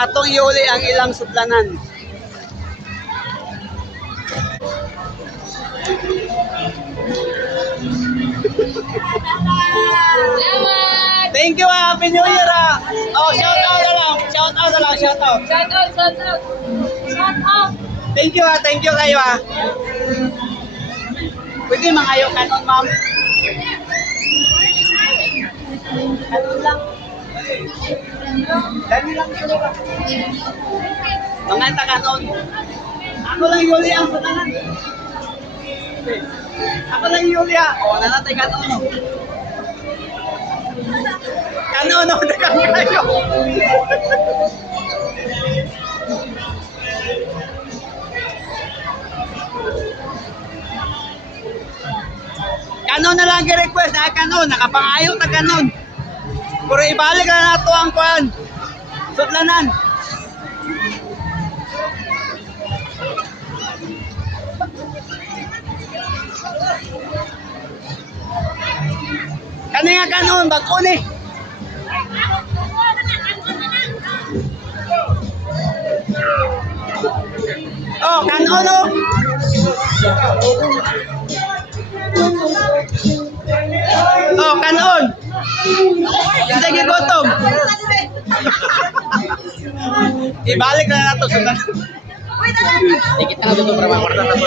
atong iuli ang ilang sudlanan. Thank you, Happy New Year Oh, shout out na lang. Shout out na lang, shout out. Shout out, shout out. Shout out. Thank you kayo Pwede mangayo kanon, ma'am. Kanon lang. Dali lang sila. Mga kanon. Ako lang yuli ang sananan. Ako lang yuli O, nanatay kanon. Kanon, dagang kayo. Kanon na lang i-request na kanon, nakapangayo na kanon. Pero ibalik na nato ang kuan. Sudlanan. Kani nga kanon, bago ni. Oh, kanon o. Oh, kanon. Sige, gutom. Ibalik na nato sa kanon. Dikit na dito para makwarta na to.